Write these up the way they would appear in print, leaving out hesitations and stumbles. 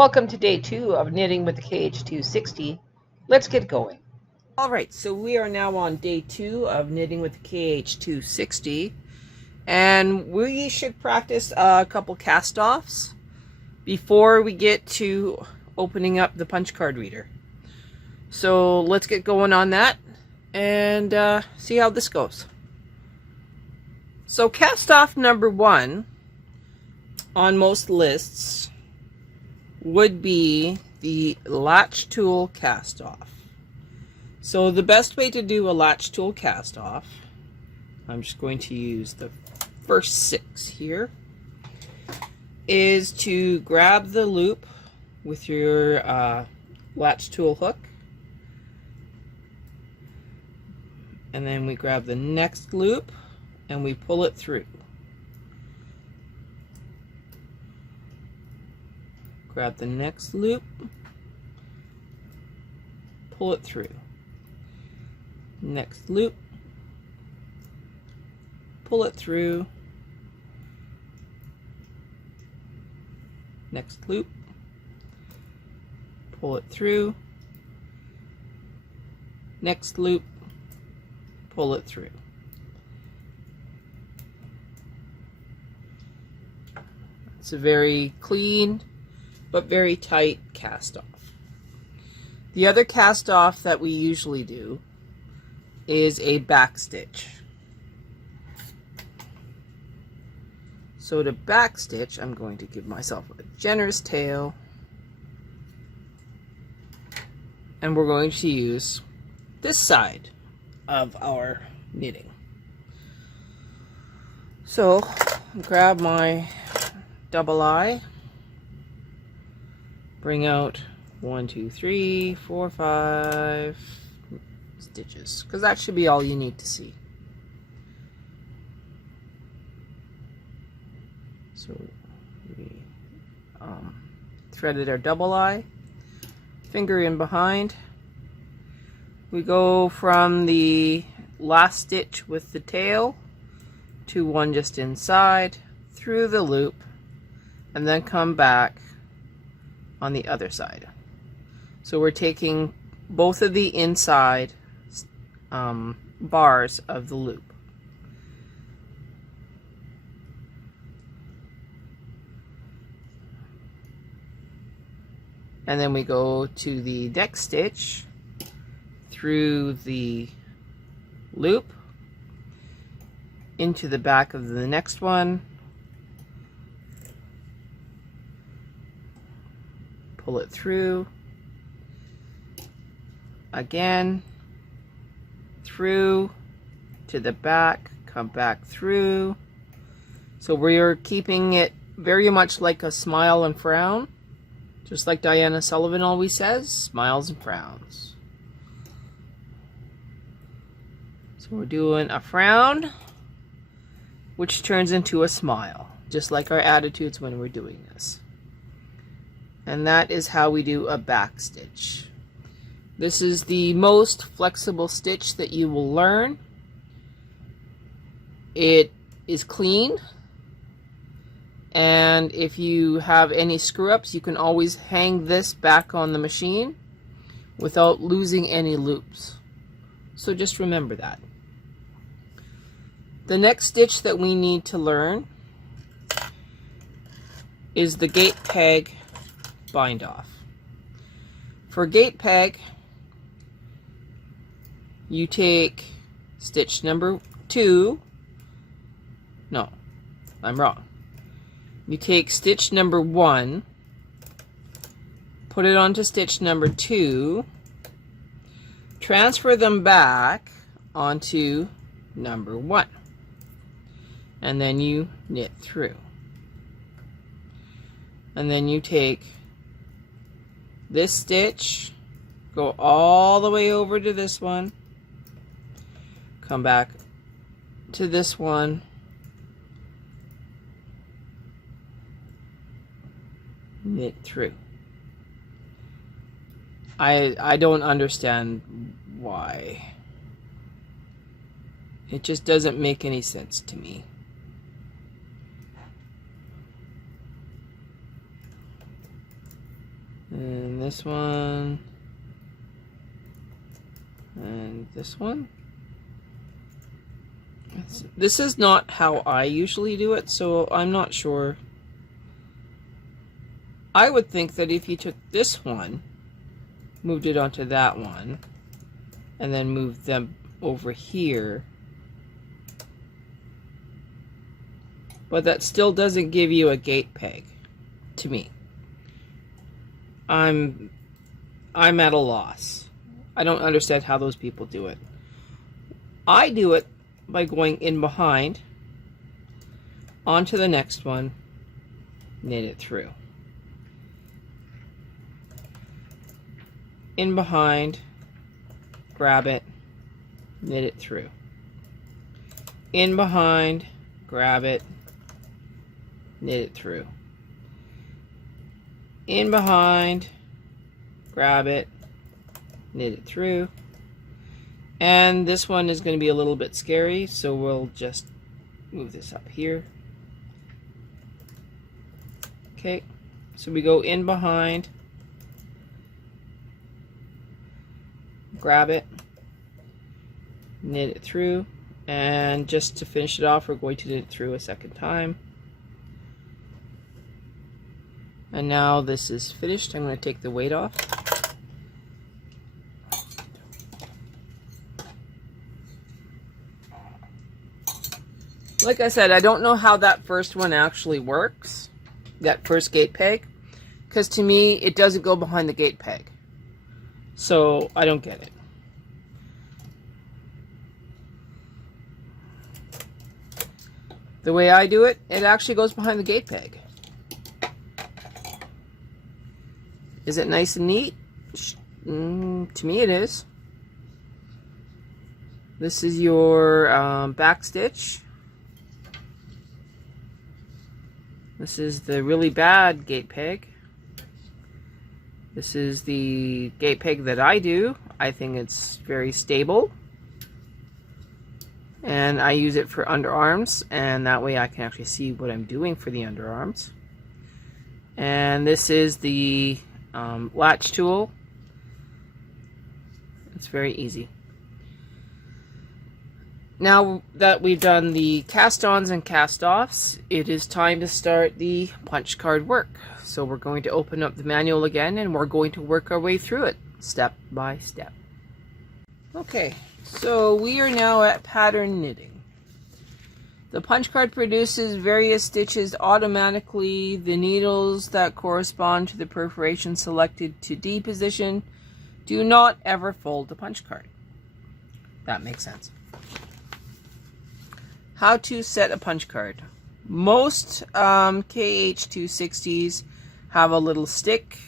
Welcome to day 2 of knitting with the KH260. Let's get going. Alright, so we are now on day 2 of knitting with the KH260, and we should practice a couple cast-offs before we get to opening up the punch card reader. So let's get going on that and see how this goes. So cast-off number 1 on most lists would be the latch tool cast off. So the best way to do a latch tool cast off, I'm just going to use the first 6 here, is to grab the loop with your latch tool hook, and then we grab the next loop and we pull it through. Grab the next loop, pull it through. Next loop, pull it through. Next loop, pull it through. Next loop, pull it through. It's a very clean but very tight cast off. The other cast off that we usually do is a back stitch. So to back stitch, I'm going to give myself a generous tail, and we're going to use this side of our knitting. So grab my double eye, bring out 1, 2, 3, 4, 5 stitches, because that should be all you need to see. So we threaded our double eye, finger in behind. We go from the last stitch with the tail to one just inside, through the loop, and then come back on the other side. So we're taking both of the inside bars of the loop. And then we go to the next stitch through the loop into the back of the next one, pull it through, again, through to the back, come back through. So we're keeping it very much like a smile and frown, just like Diana Sullivan always says, smiles and frowns. So we're doing a frown, which turns into a smile, just like our attitudes when we're doing this. And that is how we do a back stitch. This is the most flexible stitch that you will learn. It is clean, and if you have any screw-ups, you can always hang this back on the machine without losing any loops. So just remember that. The next stitch that we need to learn is the gate peg bind off. For gate peg, you take stitch number 2. No, I'm wrong. You take stitch number 1, put it onto stitch number 2, transfer them back onto number 1, and then you knit through. And then you take this stitch, go all the way over to this one, come back to this one, knit through. I don't understand why. It just doesn't make any sense to me. And this one. And this one. This is not how I usually do it, so I'm not sure. I would think that if you took this one, moved it onto that one, and then moved them over here, but that still doesn't give you a gate peg, to me. I'm at a loss. I don't understand how those people do it. I do it by going in behind, onto the next one, knit it through. In behind, grab it, knit it through. In behind, grab it, knit it through. In behind, grab it, knit it through. And this one is going to be a little bit scary, so we'll just move this up here. Okay, so we go in behind, grab it, knit it through, and just to finish it off, we're going to knit it through a second time. And now this is finished. I'm going to take the weight off. Like I said, I don't know how that first one actually works, that first gate peg, because to me it doesn't go behind the gate peg. So I don't get it. The way I do it, it actually goes behind the gate peg. Is it nice and neat? To me it is. This is your back stitch. This is the really bad gate peg. This is the gate peg that I do. I think it's very stable. And I use it for underarms, and that way I can actually see what I'm doing for the underarms. And this is the latch tool. It's very easy. Now that we've done the cast-ons and cast-offs, it is time to start the punch card work. So we're going to open up the manual again, and we're going to work our way through it, step by step. Okay, so we are now at pattern knitting. The punch card produces various stitches automatically. The needles that correspond to the perforation selected to D position do not ever fold the punch card. That makes sense. How to set a punch card. Most KH260s have a little stick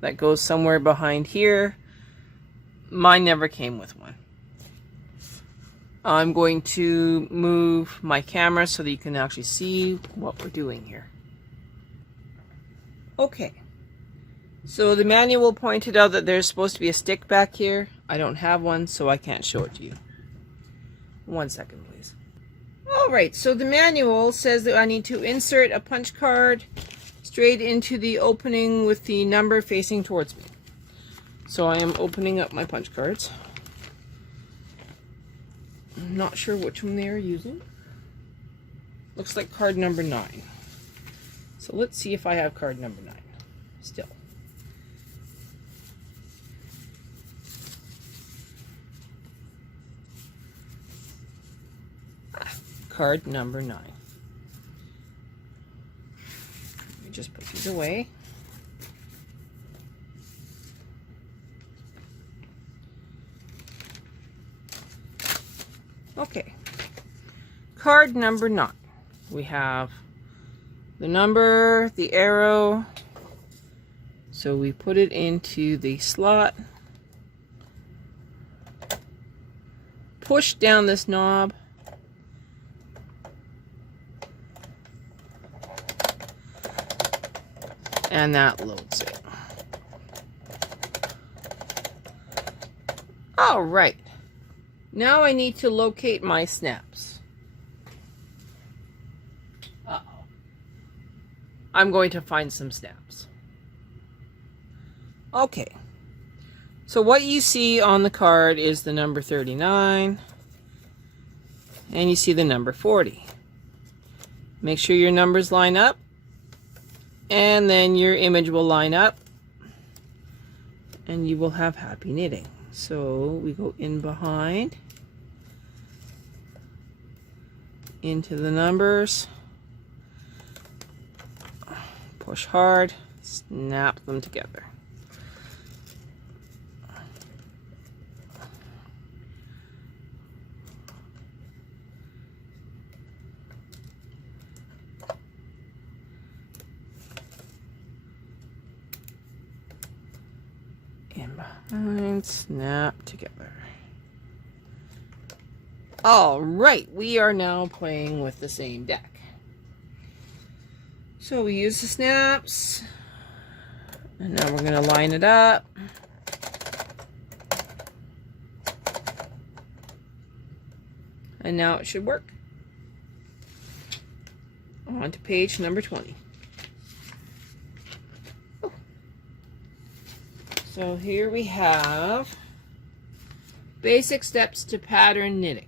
that goes somewhere behind here. Mine never came with one. I'm going to move my camera so that you can actually see what we're doing here. Okay. So the manual pointed out that there's supposed to be a stick back here. I don't have one, so I can't show it to you. 1 second, please. Alright, so the manual says that I need to insert a punch card straight into the opening with the number facing towards me. So I am opening up my punch cards. I'm not sure which one they are using. Looks like card number 9. So let's see if I have card number 9 still. Card number 9. Let me just put these away. Okay. Card number 9. We have the number, the arrow. So we put it into the slot. Push down this knob. And that loads it. All right. Now I need to locate my snaps. Uh-oh. I'm going to find some snaps. Okay, so what you see on the card is the number 39, and you see the number 40. Make sure your numbers line up, and then your image will line up, and you will have happy knitting. So we go in behind, into the numbers, push hard, snap them together. In behind, snap together. All right, we are now playing with the same deck. So we use the snaps, and now we're going to line it up. And now it should work. On to page number 20. Oh. So here we have basic steps to pattern knitting.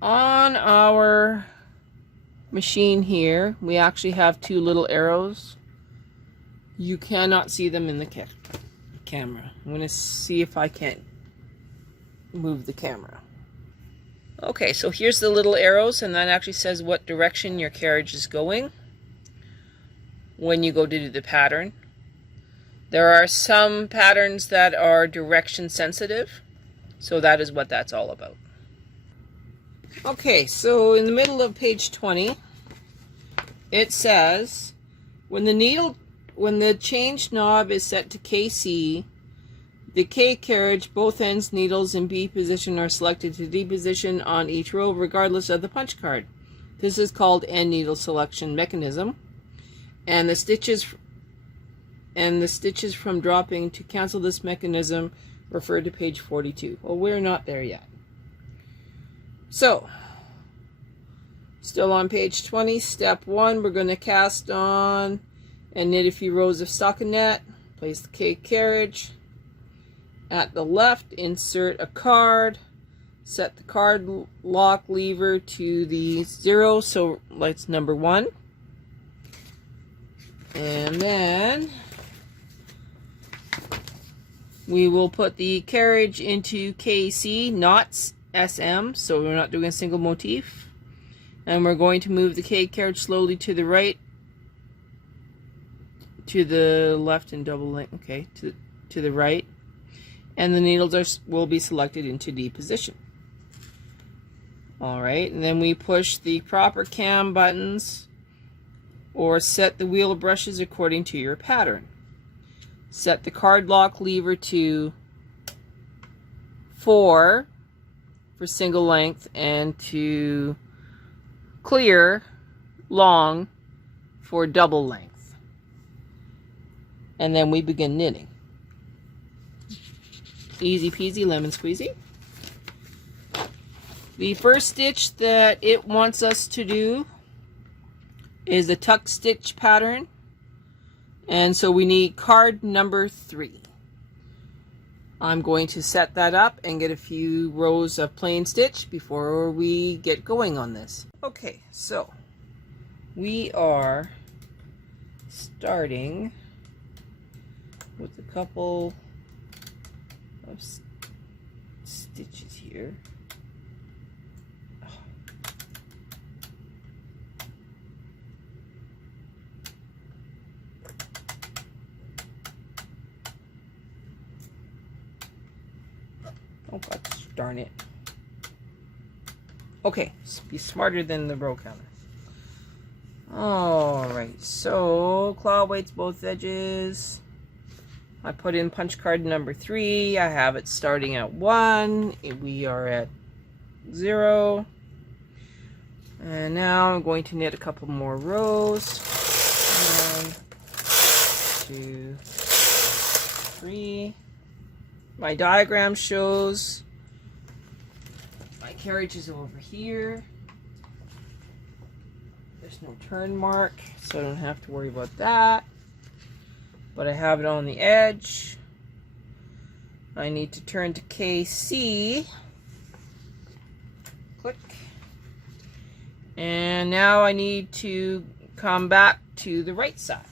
On our machine here, we actually have two little arrows. You cannot see them in the camera. I'm going to see if I can move the camera. Okay, so here's the little arrows, and that actually says what direction your carriage is going when you go to do the pattern. There are some patterns that are direction sensitive, so that is what that's all about. Okay, so in the middle of page 20, it says, when the change knob is set to KC, the K carriage, both ends, needles in B position are selected to D position on each row, regardless of the punch card. This is called end needle selection mechanism, and the stitches from dropping to cancel this mechanism refer to page 42. Well, we're not there yet. So, still on page 20, step 1, we're going to cast on and knit a few rows of stockinette. Place the K carriage. At the left, insert a card. Set the card lock lever to the 0, so that's number 1. And then we will put the carriage into KC, not SM, so we're not doing a single motif. And we're going to move the K carriage slowly to the right, to the left and double link, okay, to the right. And the needles will be selected into D position. Alright, and then we push the proper cam buttons or set the wheel brushes according to your pattern. Set the card lock lever to 4 for single length and to clear long for double length. And then we begin knitting. Easy peasy lemon squeezy. The first stitch that it wants us to do is a tuck stitch pattern, and so we need card number 3. I'm going to set that up and get a few rows of plain stitch before we get going on this. Okay, so we are starting with a couple of stitches here. Oh, gosh darn it. Okay, be smarter than the row counter. Alright, so claw weights both edges. I put in punch card number 3. I have it starting at 1. We are at 0. And now I'm going to knit a couple more rows. 1, 2, 3. My diagram shows my carriage is over here. There's no turn mark, so I don't have to worry about that. but I have it on the edge. I need to turn to KC. Click. And now I need to come back to the right side.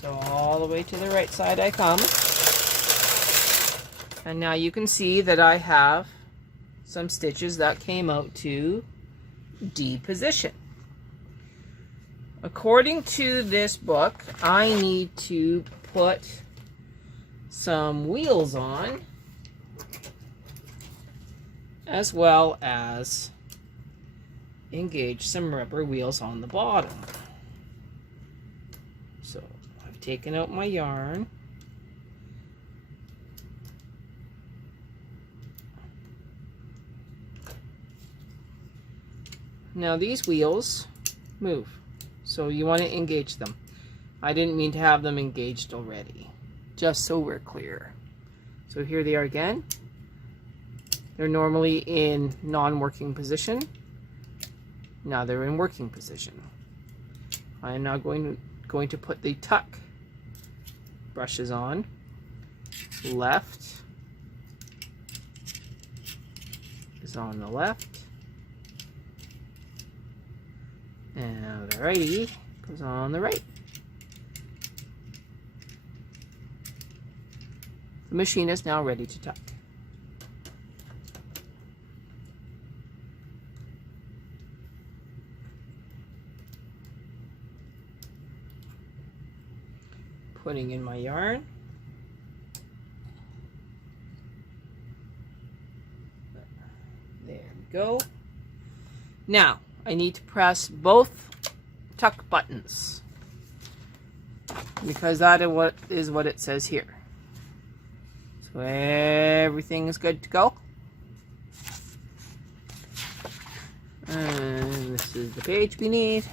So all the way to the right side I come. And now you can see that I have some stitches that came out to D position. According to this book, I need to put some wheels on, as well as engage some rubber wheels on the bottom. So I've taken out my yarn. Now these wheels move, so you want to engage them. I didn't mean to have them engaged already, just so we're clear. So here they are again. They're normally in non-working position. Now they're in working position. I am now going to put the tuck brushes on. Left is on the left. And the righty goes on the right. The machine is now ready to tuck. Putting in my yarn. There we go. Now, I need to press both tuck buttons because that is what it says here. So everything is good to go. And this is the page we need.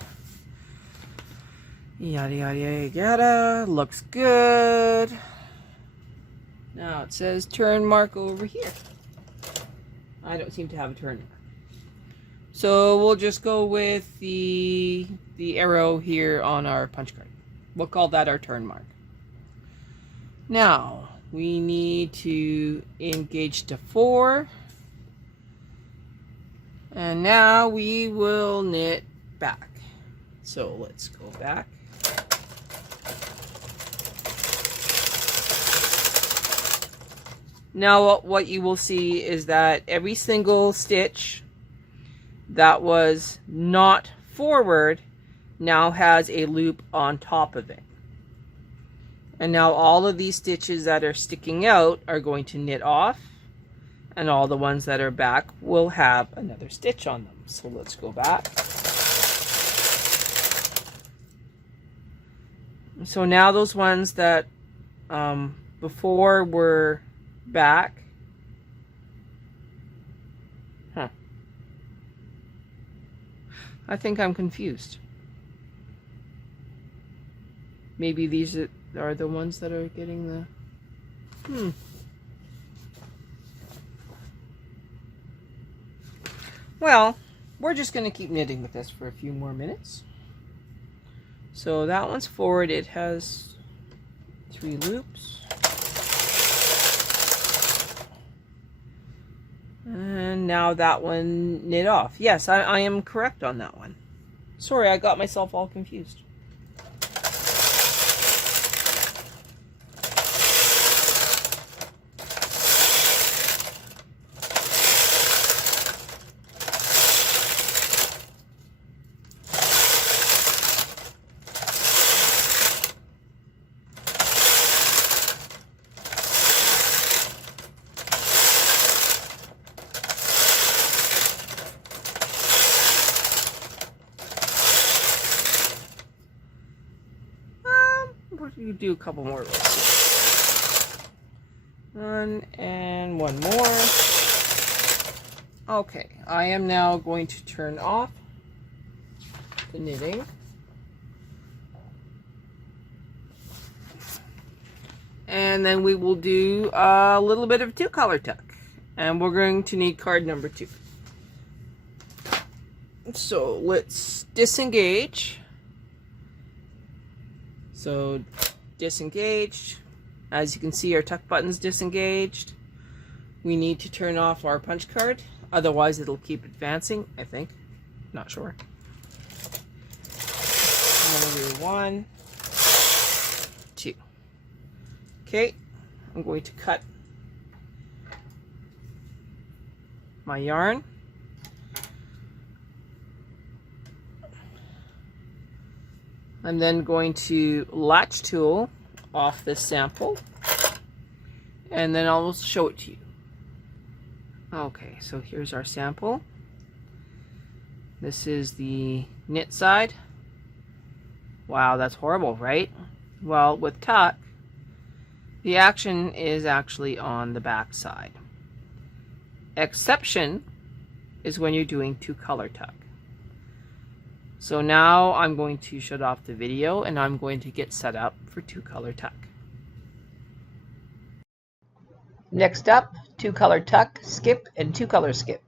Yada yada yada yada. Looks good. Now it says turn mark over here. I don't seem to have a turn mark. So we'll just go with the arrow here on our punch card. We'll call that our turn mark. Now we need to engage to 4. And now we will knit back. So let's go back. Now what you will see is that every single stitch that was not forward now has a loop on top of it. And now all of these stitches that are sticking out are going to knit off, and all the ones that are back will have another stitch on them. So let's go back. So now those ones that before were back, I think I'm confused. Maybe these are the ones that are getting the... Well, we're just going to keep knitting with this for a few more minutes. So that one's forward. It has 3 loops. And now that one knit off. Yes, I am correct on that one. Sorry, I got myself all confused. You do a couple more rows. 1 and 1 more. Okay, I am now going to turn off the knitting. And then we will do a little bit of 2-color tuck. And we're going to need card number 2. So let's disengage. So disengaged. As you can see, our tuck button's disengaged. We need to turn off our punch card, otherwise it'll keep advancing, I think. Not sure. I'm going to do 1, 2. Okay, I'm going to cut my yarn. I'm then going to latch tool off this sample, and then I'll show it to you. Okay, so here's our sample. This is the knit side. Wow, that's horrible, right? Well, with tuck, the action is actually on the back side. Exception is when you're doing 2-color tuck. So now I'm going to shut off the video and I'm going to get set up for 2-color tuck. Next up, 2-color tuck, skip, and 2-color skip.